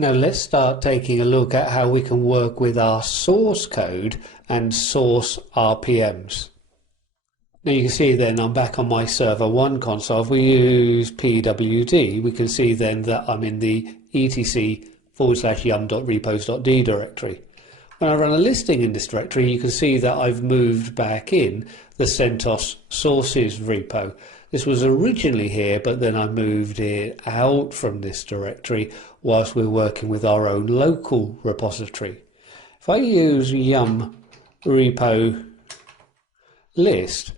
Now let's start taking a look at how we can work with our source code and source RPMs. Now you can see then I'm back on my server 1 console. If we use pwd, we can see then that I'm in the etc/yum.repos.d directory. When I run a listing in this directory, you can see that I've moved back in the CentOS sources repo. This was originally here, but then I moved it out from this directory whilst we're working with our own local repository. If I use yum repo list,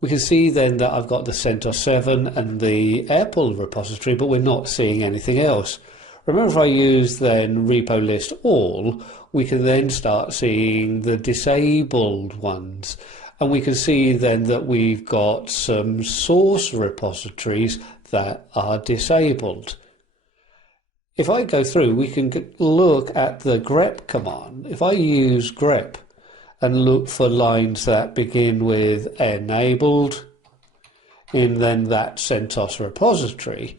we can see then that I've got the CentOS 7 and the ERPL repository, but we're not seeing anything else. Remember, if I use then repo list all, we can then start seeing the disabled ones. And we can see then that we've got some source repositories that are disabled. If I go through, we can look at the grep command. If I use grep and look for lines that begin with enabled in then that CentOS repository,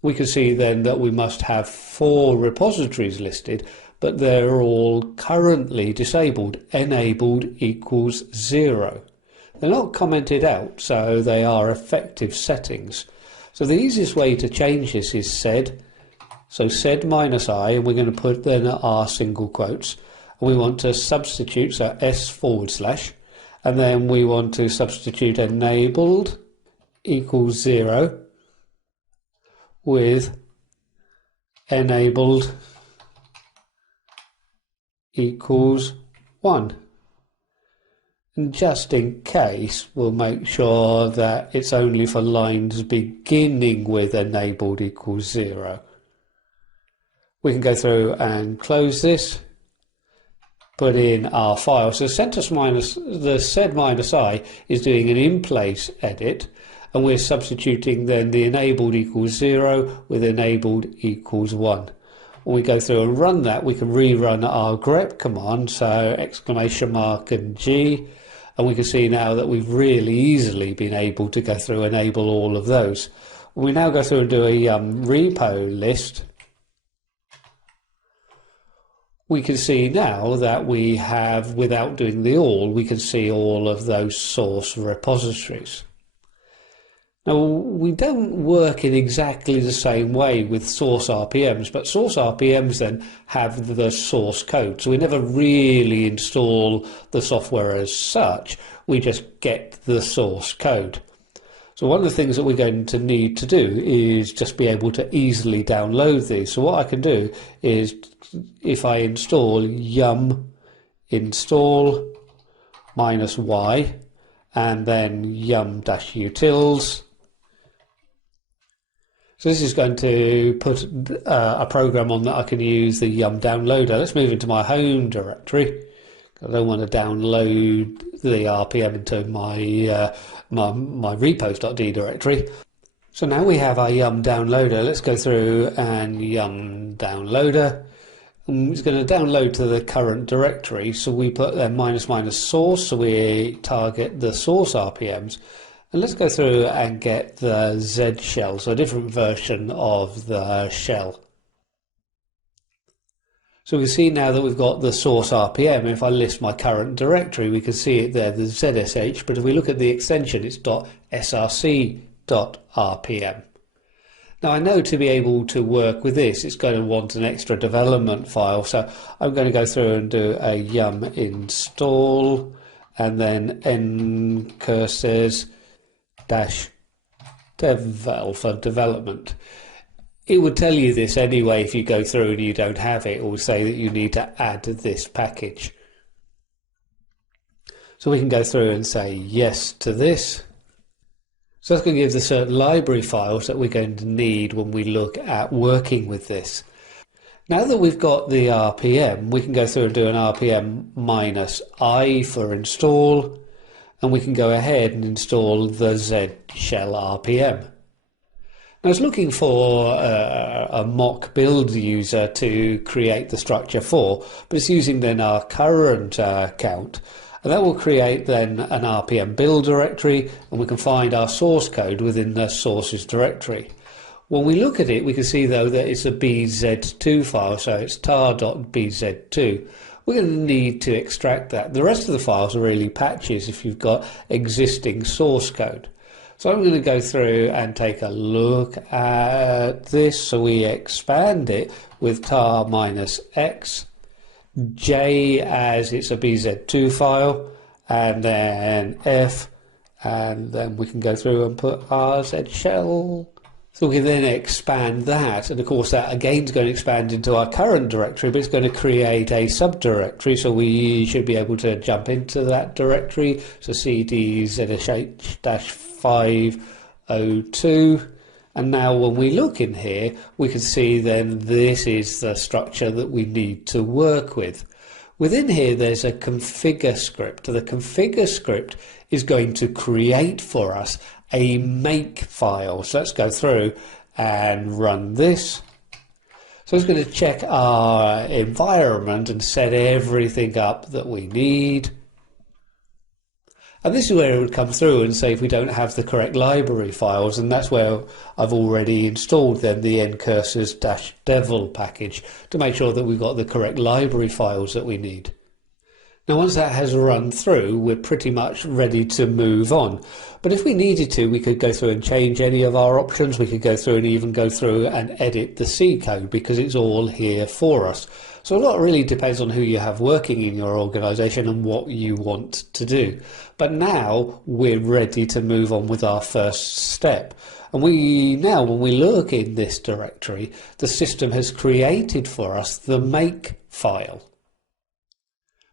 we can see then that we must have 4 repositories listed, but they're all currently disabled. Enabled equals 0. They're not commented out, so they are effective settings. So the easiest way to change this is sed. So sed -i, and we're going to put then our single quotes. And we want to substitute, so s/, and then we want to substitute enabled equals 0 with enabled equals 1. And just in case, we'll make sure that it's only for lines beginning with enabled equals 0. We can go through and close this, put in our file. So the sed -i is doing an in-place edit, and we're substituting then the enabled equals 0 with enabled equals 1. When we go through and run that, we can rerun our grep command, so ! and G, and we can see now that we've really easily been able to go through and enable all of those. When we now go through and do a repo list, we can see now that we have, without doing the all, we can see all of those source repositories. Now, we don't work in exactly the same way with source RPMs, but source RPMs then have the source code. So we never really install the software as such, we just get the source code. So one of the things that we're going to need to do is just be able to easily download these. So what I can do is, if I install yum install -y and then yum-utils, so this is going to put a program on that I can use the yum downloader. Let's move into my home directory. I don't want to download the RPM into my repos.d directory. So now we have our yum downloader. Let's go through and yum downloader. And it's going to download to the current directory. So we put --source, so we target the source RPMs. And let's go through and get the Z shell, so a different version of the shell. So we can see now that we've got the source RPM. If I list my current directory, we can see it there, the ZSH, but if we look at the extension, it's .src.rpm. Now I know to be able to work with this, it's going to want an extra development file, so I'm going to go through and do a yum install, and then ncurses -devel for development. It would tell you this anyway if you go through and you don't have it. It will say that you need to add this package. So we can go through and say yes to this. So that's going to give us certain library files that we're going to need when we look at working with this. Now that we've got the RPM, we can go through and do an RPM -i for install, and we can go ahead and install the Z shell RPM. I was looking for a mock build user to create the structure for, but it's using then our current account, and that will create then an RPM build directory, and we can find our source code within the sources directory. When we look at it, we can see though that it's a BZ2 file, so it's tar.bz2. We're going to need to extract that. The rest of the files are really patches if you've got existing source code. So I'm going to go through and take a look at this. So we expand it with tar-x, J as it's a BZ2 file, and then F, and then we can go through and put RZ shell. So we can then expand that, and of course that again is going to expand into our current directory, but it's going to create a subdirectory, so we should be able to jump into that directory. So cd zsh-502, and now when we look in here, we can see then this is the structure that we need to work with. Within here there's a configure script. The configure script is going to create for us a make file. So let's go through and run this. So it's going to check our environment and set everything up that we need. And this is where it would come through and say if we don't have the correct library files, and that's where I've already installed then the ncursors-devel package to make sure that we've got the correct library files that we need. Now once that has run through, we're pretty much ready to move on. But if we needed to, we could go through and change any of our options. We could go through and even go through and edit the C code because it's all here for us. So a lot really depends on who you have working in your organization and what you want to do. But now we're ready to move on with our first step. And now when we look in this directory, the system has created for us the make file.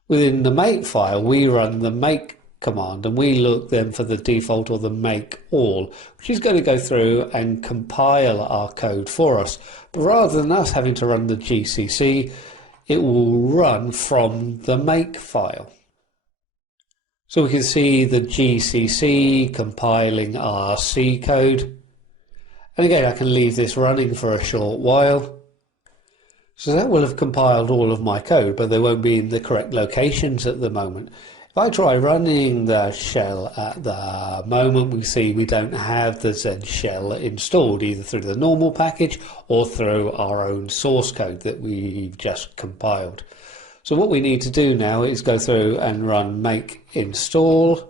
Within the make file, we run the make command and we look then for the default or the make all, which is going to go through and compile our code for us. But rather than us having to run the GCC, it will run from the make file. So we can see the GCC compiling our C code. And again, I can leave this running for a short while. So that will have compiled all of my code, but they won't be in the correct locations at the moment. If I try running the shell at the moment, we see we don't have the Z shell installed either through the normal package or through our own source code that we've just compiled. So what we need to do now is go through and run make install.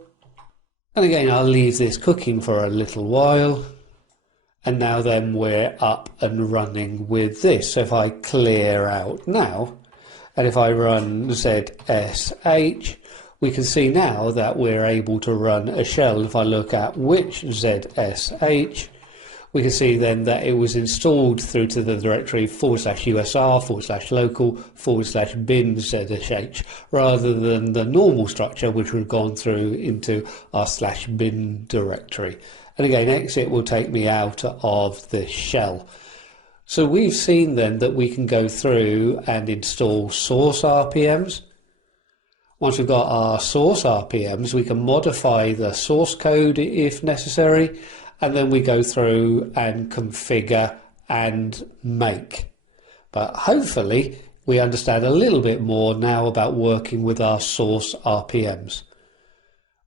And again, I'll leave this cooking for a little while. And now then we're up and running with this. So if I clear out now, and if I run ZSH, we can see now that we're able to run a shell. If I look at which ZSH, we can see then that it was installed through to the directory /usr/local/bin ZSH, rather than the normal structure which would have gone through into our /bin directory. And again, exit will take me out of this shell. So we've seen then that we can go through and install source RPMs. Once we've got our source RPMs, we can modify the source code if necessary, and then we go through and configure and make. But hopefully we understand a little bit more now about working with our source RPMs.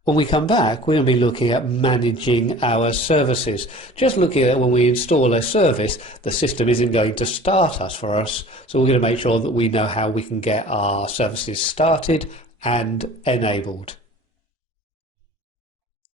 When we come back, we're going to be looking at managing our services. Just looking at when we install a service, the system isn't going to start us for us. So we're going to make sure that we know how we can get our services started and enabled.